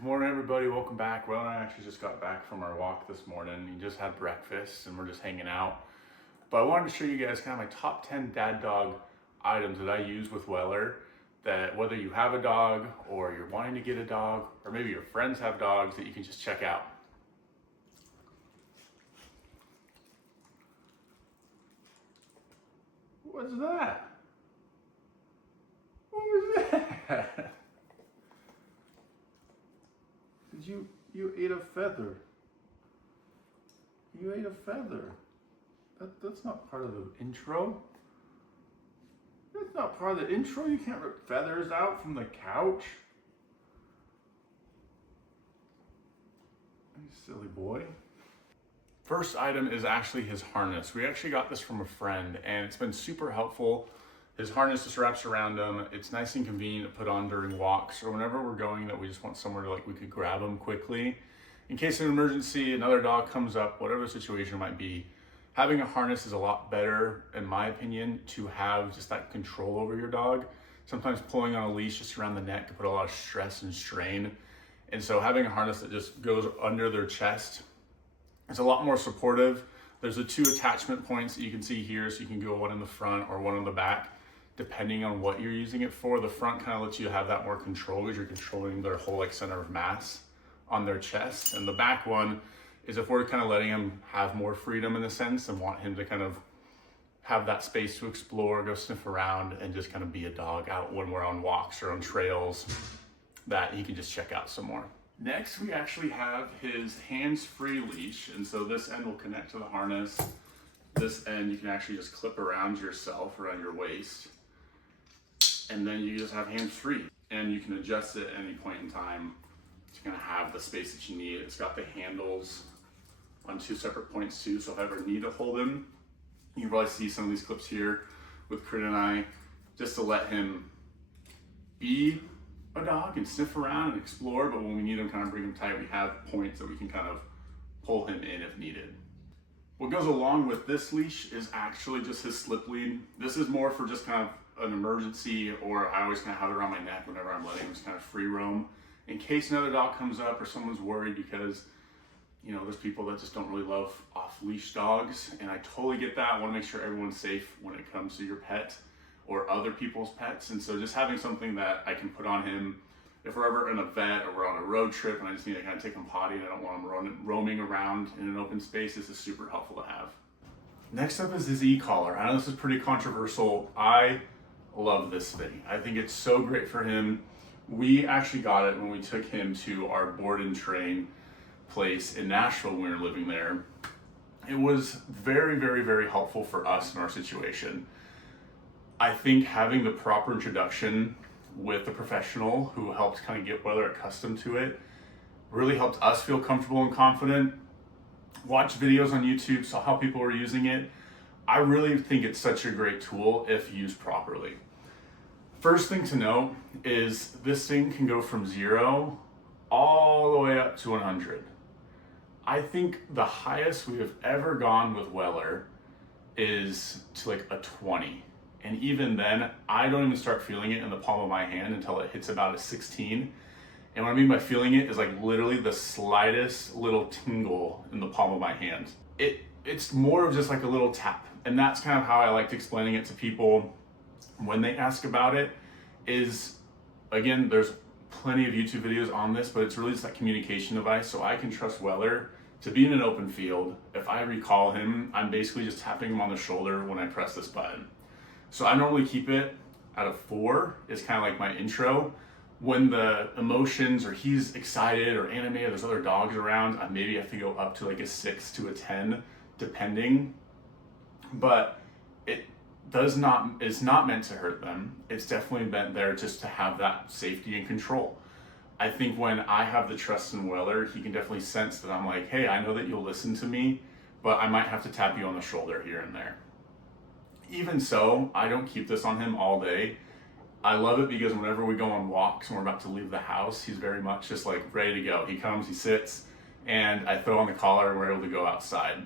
Good morning, everybody. Welcome back. Well, I actually just got back from our walk this morning. We just had breakfast and we're just hanging out. But I wanted to show you guys kind of my top 10 dad dog items that I use with Weller, that whether you have a dog or you're wanting to get a dog, or maybe your friends have dogs, that you can just check out. What's that? What was that? You ate a feather. You ate a feather. That's not part of the intro. That's not part of the intro. You can't rip feathers out from the couch. You silly boy. First item is actually his harness. We actually got this from a friend and it's been super helpful. His harness just wraps around him. It's nice and convenient to put on during walks or whenever we're going that we just want somewhere to we could grab him quickly. In case of an emergency, another dog comes up, whatever the situation might be, having a harness is a lot better, in my opinion, to have just that control over your dog. Sometimes pulling on a leash just around the neck can put a lot of stress and strain. And so having a harness that just goes under their chest, it's a lot more supportive. There's the two attachment points that you can see here, so you can go one in the front or one in the back, depending on what you're using it for. The front kind of lets you have that more control because you're controlling their whole center of mass on their chest. And the back one is if we're kind of letting him have more freedom in a sense and want him to kind of have that space to explore, go sniff around, and just kind of be a dog out when we're on walks or on trails, that he can just check out some more. Next, we actually have his hands-free leash. And so this end will connect to the harness. This end you can actually just clip around yourself, around your waist. And then you just have hands-free. And you can adjust it at any point in time to kind of have the space that you need. It's got the handles on two separate points too. So if I ever need to hold him, you can probably see some of these clips here with Corinne and I, just to let him be a dog and sniff around and explore, but when we need him, kind of bring him tight, we have points that we can kind of pull him in if needed. What goes along with this leash is actually just his slip lead. This is more for just kind of an emergency, or I always kind of have it around my neck whenever I'm letting him just kind of free roam in case another dog comes up or someone's worried, because you know there's people that just don't really love off-leash dogs, and I totally get that. I want to make sure everyone's safe when it comes to your pet or other people's pets. And so just having something that I can put on him if we're ever in a vet or we're on a road trip and I just need to kind of take him potty and I don't want him roaming around in an open space, this is super helpful to have. Next up is his e-collar. I know this is pretty controversial. I love this thing. I think it's so great for him. We actually got it when we took him to our board and train place in Nashville when we were living there. It was very, very, very helpful for us in our situation. I think having the proper introduction with a professional who helped kind of get Weller accustomed to it really helped us feel comfortable and confident. Watch videos on YouTube, saw how people were using it. I really think it's such a great tool if used properly. First thing to know is this thing can go from 0 all the way up to 100. I think the highest we have ever gone with Weller is to a 20. And even then, I don't even start feeling it in the palm of my hand until it hits about a 16. And what I mean by feeling it is literally the slightest little tingle in the palm of my hand. It's more of just a little tap. And that's kind of how I liked explaining it to people when they ask about it. Is, again, there's plenty of YouTube videos on this, but it's really just that communication device. So I can trust Weller to be in an open field. If I recall him, I'm basically just tapping him on the shoulder when I press this button. So I normally keep it at a 4, is kind of my intro. When the emotions, or he's excited or animated, there's other dogs around, I maybe have to go up to a 6 to a 10, depending. But it's not meant to hurt them. It's definitely meant there just to have that safety and control. I think when I have the trust in Weller, he can definitely sense that I'm hey, I know that you'll listen to me, but I might have to tap you on the shoulder here and there. Even so, I don't keep this on him all day. I love it because whenever we go on walks and we're about to leave the house, he's very much just ready to go. He comes, he sits, and I throw on the collar and we're able to go outside.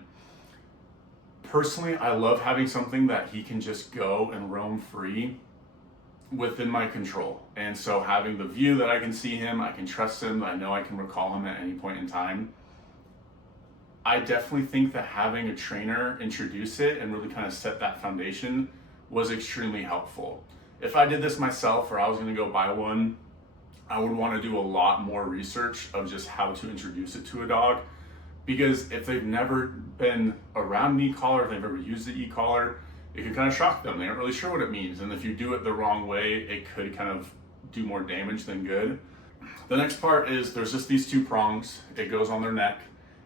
Personally, I love having something that he can just go and roam free within my control. And so having the view that I can see him, I can trust him, I know I can recall him at any point in time. I definitely think that having a trainer introduce it and really kind of set that foundation was extremely helpful. If I did this myself or I was going to go buy one, I would want to do a lot more research of just how to introduce it to a dog, because if they've never been around an e-collar, if they've never used the e-collar, it could kind of shock them. They aren't really sure what it means. And if you do it the wrong way, it could kind of do more damage than good. The next part is there's just these two prongs. It goes on their neck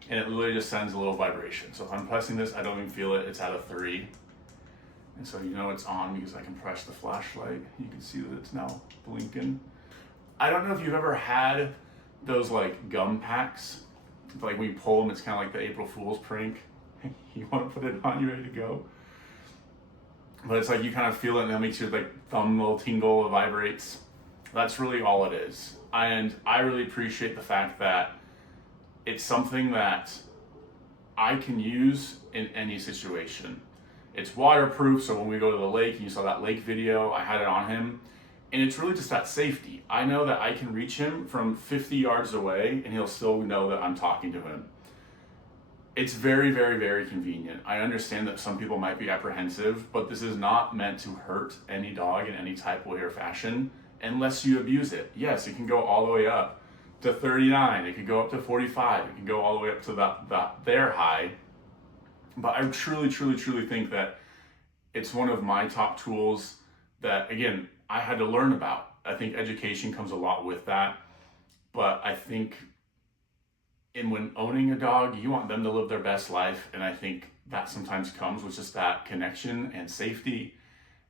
and it literally just sends a little vibration. So if I'm pressing this, I don't even feel it. It's at a 3. And so you know it's on because I can press the flashlight. You can see that it's now blinking. I don't know if you've ever had those like gum packs. Like when you pull them, it's kind of like the April Fool's prank. You want to put it on, you ready to go. But it's like you kind of feel it and that makes your like thumb little tingle, it vibrates. That's really all it is. And I really appreciate the fact that it's something that I can use in any situation. It's waterproof, so when we go to the lake, and you saw that lake video, I had it on him. And it's really just that safety. I know that I can reach him from 50 yards away and he'll still know that I'm talking to him. It's very, very, very convenient. I understand that some people might be apprehensive, but this is not meant to hurt any dog in any type of way or fashion unless you abuse it. Yes, it can go all the way up to 39. It can go up to 45. It can go all the way up to their high. But I truly, truly, truly think that it's one of my top tools that, again, I had to learn about. I think education comes a lot with that. But I think when owning a dog, you want them to live their best life. And I think that sometimes comes with just that connection and safety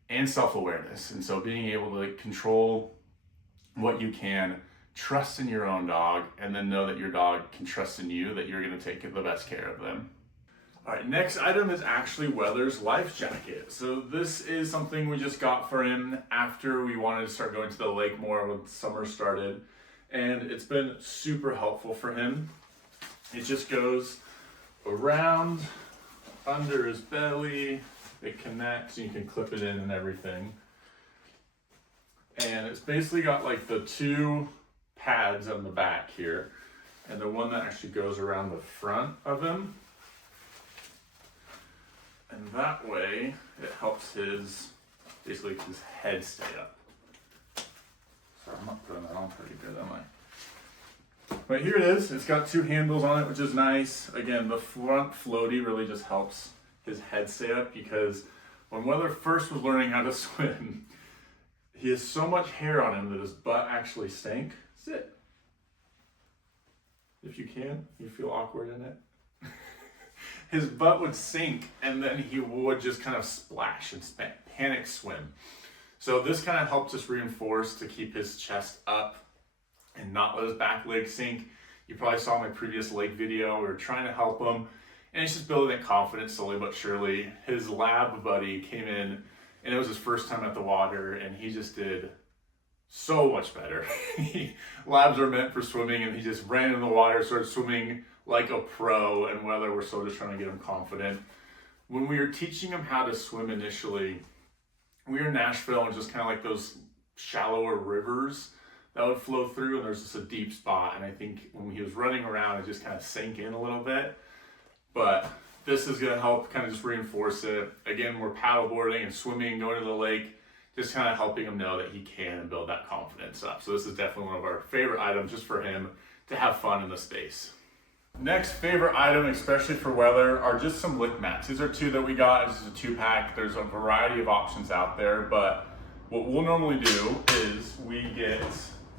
and self-awareness. And so being able to control what you can, trust in your own dog, and then know that your dog can trust in you, that you're going to take the best care of them. All right, next item is actually Weather's life jacket. So this is something we just got for him after we wanted to start going to the lake more when summer started. And it's been super helpful for him. It just goes around under his belly. It connects and you can clip it in and everything. And it's basically got like the 2 pads on the back here and the one that actually goes around the front of him. And that way it helps basically his head stay up. Sorry, I'm not putting that on pretty good, am I? But here it is. It's got 2 handles on it, which is nice. Again, the front floaty really just helps his head stay up, because when Weather first was learning how to swim, he has so much hair on him that his butt actually stank. Sit. If you can, you feel awkward in it. His butt would sink and then he would just kind of splash and panic swim. So this kind of helps us reinforce to keep his chest up and not let his back leg sink. You probably saw my previous lake video. We were trying to help him and he's just building that confidence slowly but surely. His lab buddy came in and it was his first time at the water and he just did so much better. Labs are meant for swimming and he just ran in the water, started swimming like a pro, and Weather we're still just trying to get him confident. When we were teaching him how to swim initially, we were in Nashville and just kind of like those shallower rivers that would flow through and there's just a deep spot. And I think when he was running around, it just kind of sank in a little bit. But this is going to help kind of just reinforce it. Again, we're paddleboarding and swimming, going to the lake, just kind of helping him know that he can and build that confidence up. So this is definitely one of our favorite items just for him to have fun in the space. Next favorite item, especially for Weather, are just some lick mats. These are 2 that we got. This is a 2-pack. There's a variety of options out there, but what we'll normally do is we get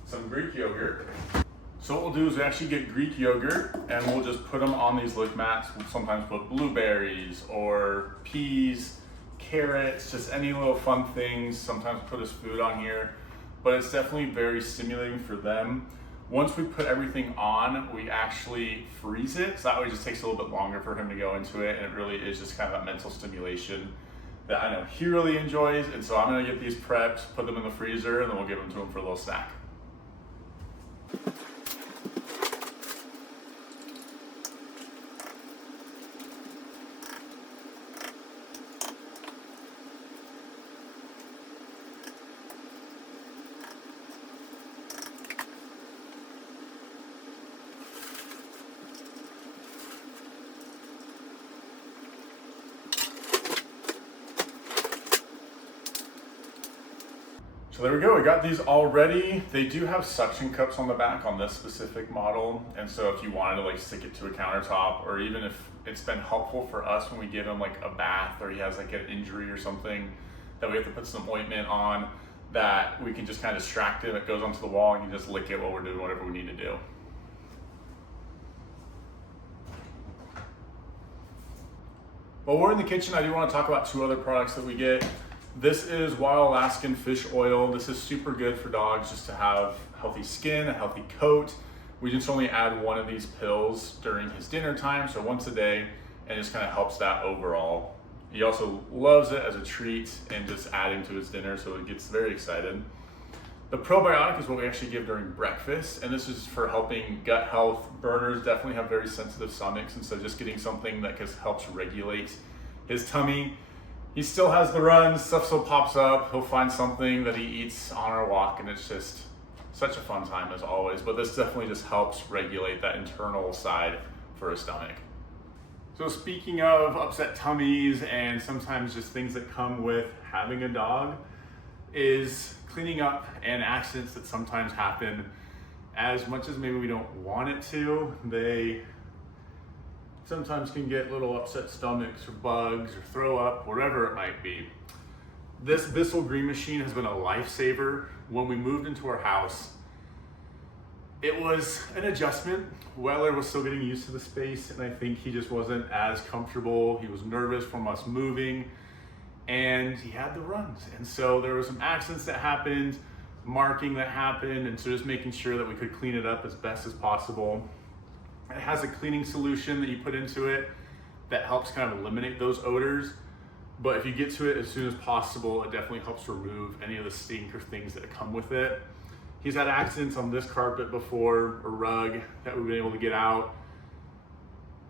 some Greek yogurt. So what we'll do is we actually get Greek yogurt and we'll just put them on these lick mats. We'll sometimes put blueberries or peas, carrots, just any little fun things. Sometimes put his food on here, but it's definitely very stimulating for them. Once we put everything on, we actually freeze it. So that way it just takes a little bit longer for him to go into it. And it really is just kind of that mental stimulation that I know he really enjoys. And so I'm gonna get these prepped, put them in the freezer, and then we'll give them to him for a little snack. So there we go, we got these all ready. They do have suction cups on the back on this specific model. And so if you wanted to like stick it to a countertop, or even if it's been helpful for us when we give him like a bath or he has like an injury or something that we have to put some ointment on, that we can just kind of distract him. It goes onto the wall and you can just lick it while we're doing whatever we need to do. While we're in the kitchen, I do want to talk about two other products that we get. This is Wild Alaskan Fish Oil. This is super good for dogs just to have healthy skin, a healthy coat. We just only add one of these pills during his dinner time, so once a day, and it just kind of helps that overall. He also loves it as a treat and just adding to his dinner, so he gets very excited. The probiotic is what we actually give during breakfast, and this is for helping gut health. Berners definitely have very sensitive stomachs, and so just getting something that just helps regulate his tummy. He still has the runs, stuff still pops up. He'll find something that he eats on our walk, and it's just such a fun time as always. But this definitely just helps regulate that internal side for his stomach. So speaking of upset tummies and sometimes just things that come with having a dog, is cleaning up and accidents that sometimes happen. As much as maybe we don't want it to, they sometimes can get little upset stomachs or bugs or throw up, whatever it might be. This Bissell Green Machine has been a lifesaver. When we moved into our house, it was an adjustment. Weller was still getting used to the space, and I think he just wasn't as comfortable. He was nervous from us moving, and he had the runs. And so there were some accidents that happened, marking that happened, and so just making sure that we could clean it up as best as possible. It has a cleaning solution that you put into it that helps kind of eliminate those odors. But if you get to it as soon as possible, it definitely helps remove any of the stink or things that come with it. He's had accidents on this carpet before, a rug that we've been able to get out.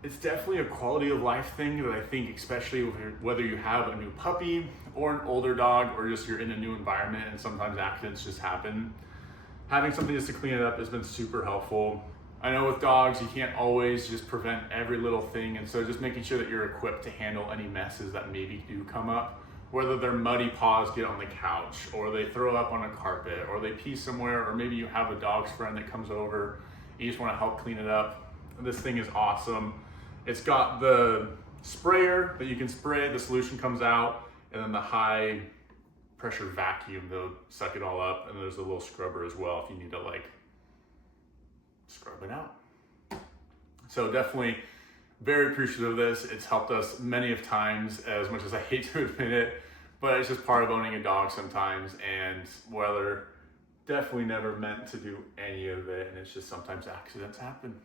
It's definitely a quality of life thing that I think, especially whether you have a new puppy or an older dog, or just you're in a new environment and sometimes accidents just happen, having something just to clean it up has been super helpful. I know with dogs, you can't always just prevent every little thing, and so just making sure that you're equipped to handle any messes that maybe do come up, whether their muddy paws get on the couch, or they throw up on a carpet, or they pee somewhere, or maybe you have a dog's friend that comes over, you just want to help clean it up. This thing is awesome. It's got the sprayer that you can spray, the solution comes out, and then the high pressure vacuum that'll suck it all up, and there's a little scrubber as well if you need to like scrub it out. So definitely very appreciative of this. It's helped us many of times, as much as I hate to admit it, but it's just part of owning a dog sometimes, and Weller definitely never meant to do any of it, and it's just sometimes accidents happen.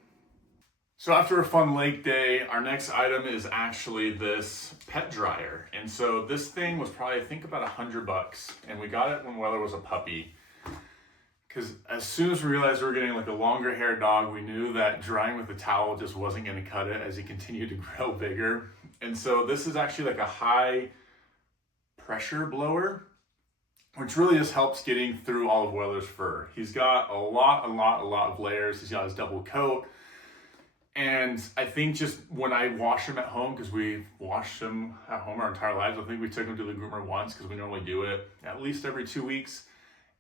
So after a fun lake day, our next item is actually this pet dryer. And so this thing was probably, I think, about $100, and we got it when Weller was a puppy. Because as soon as we realized we were getting like a longer haired dog, we knew that drying with a towel just wasn't going to cut it as he continued to grow bigger. And so this is actually like a high pressure blower, which really just helps getting through all of Weller's fur. He's got a lot of layers. He's got his double coat. And I think just when I wash him at home, because we've washed him at home our entire lives, I think we took him to the groomer once because we normally do it at least every 2 weeks.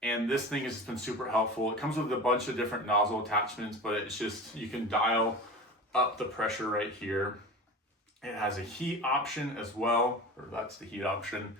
And this thing has just been super helpful. It comes with a bunch of different nozzle attachments, but it's just, you can dial up the pressure right here. It has a heat option as well, or that's the heat option.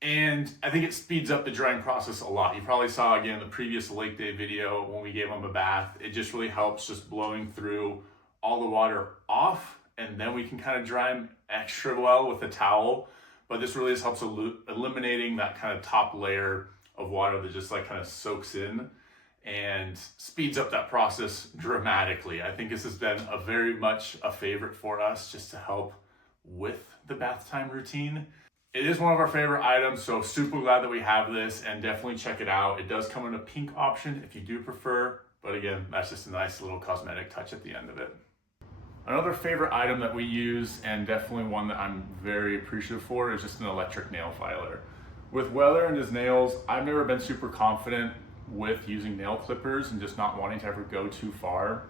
And I think it speeds up the drying process a lot. You probably saw again the previous lake day video when we gave him a bath. It just really helps just blowing through all the water off, and then we can kind of dry him extra well with a towel. But this really just helps eliminating that kind of top layer of water that just like kind of soaks in and speeds up that process dramatically. I think this has been a very much a favorite for us just to help with the bath time routine. It is one of our favorite items, so super glad that we have this, and definitely check it out. It does come in a pink option if you do prefer, but again, that's just a nice little cosmetic touch at the end of it. Another favorite item that we use, and definitely one that I'm very appreciative for, is just an electric nail filer. With Weller and his nails, I've never been super confident with using nail clippers and just not wanting to ever go too far.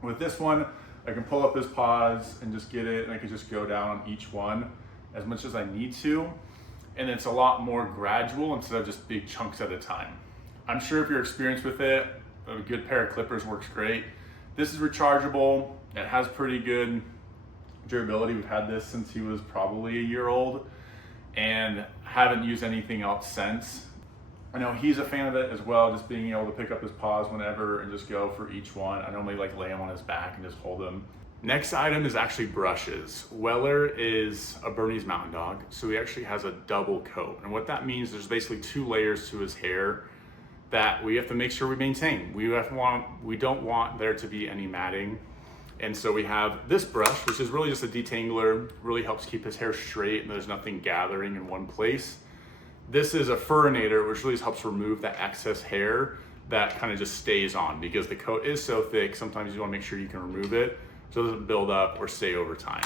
With this one, I can pull up his paws and just get it, and I can just go down on each one as much as I need to. and it's a lot more gradual instead of just big chunks at a time. I'm sure if you're experienced with it, a good pair of clippers works great. This is rechargeable. It has pretty good durability. We've had this since he was probably a year old and haven't used anything else since. I know he's a fan of it as well, just being able to pick up his paws whenever and just go for each one. I normally like lay him on his back and just hold him. Next item is actually brushes. Weller is a Bernese mountain dog, so he actually has a double coat. And what that means, there's basically 2 layers to his hair that we have to make sure we maintain. We don't want there to be any matting. And so we have this brush, which is really just a detangler, really helps keep his hair straight and there's nothing gathering in one place. This is a furinator, which really helps remove that excess hair that kind of just stays on, because the coat is so thick, sometimes you want to make sure you can remove it so it doesn't build up or stay over time.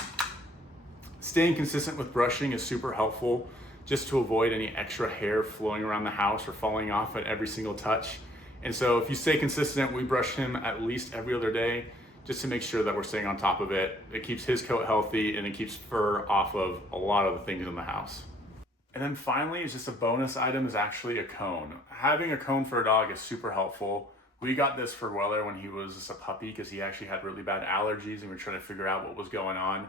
Staying consistent with brushing is super helpful, just to avoid any extra hair flowing around the house or falling off at every single touch. And so if you stay consistent, we brush him at least every other day, just to make sure that we're staying on top of it. It keeps his coat healthy and it keeps fur off of a lot of the things in the house. And then finally, is just a bonus item, is actually a cone. Having a cone for a dog is super helpful. We got this for Weller when he was just a puppy because he actually had really bad allergies and we were trying to figure out what was going on.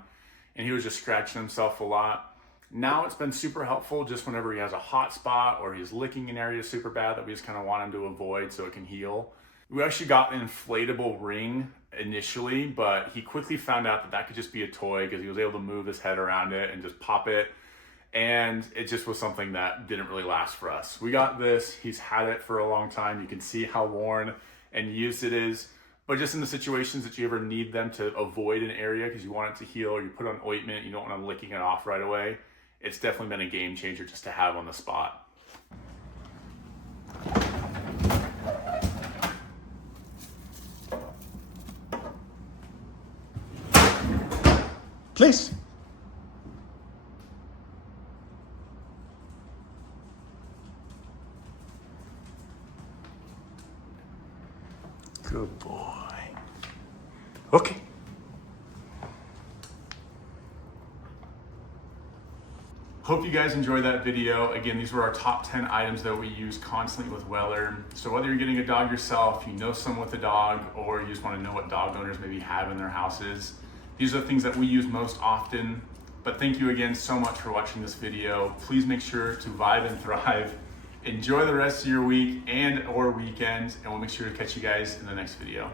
And he was just scratching himself a lot. Now it's been super helpful just whenever he has a hot spot or he's licking an area super bad that we just kind of want him to avoid so it can heal. We actually got an inflatable ring initially, but he quickly found out that that could just be a toy because he was able to move his head around it and just pop it. And it just was something that didn't really last for us. We got this, he's had it for a long time. You can see how worn and used it is. But just in the situations that you ever need them to avoid an area because you want it to heal, or you put on ointment, you don't want them licking it off right away, it's definitely been a game changer just to have on the spot. Please. Good boy. Okay. Hope you guys enjoyed that video. Again, these were our top 10 items that we use constantly with Weller. So whether you're getting a dog yourself, you know someone with a dog, or you just want to know what dog owners maybe have in their houses, these are the things that we use most often. But thank you again so much for watching this video. Please make sure to vibe and thrive. Enjoy the rest of your week and or weekend, and we'll make sure to catch you guys in the next video.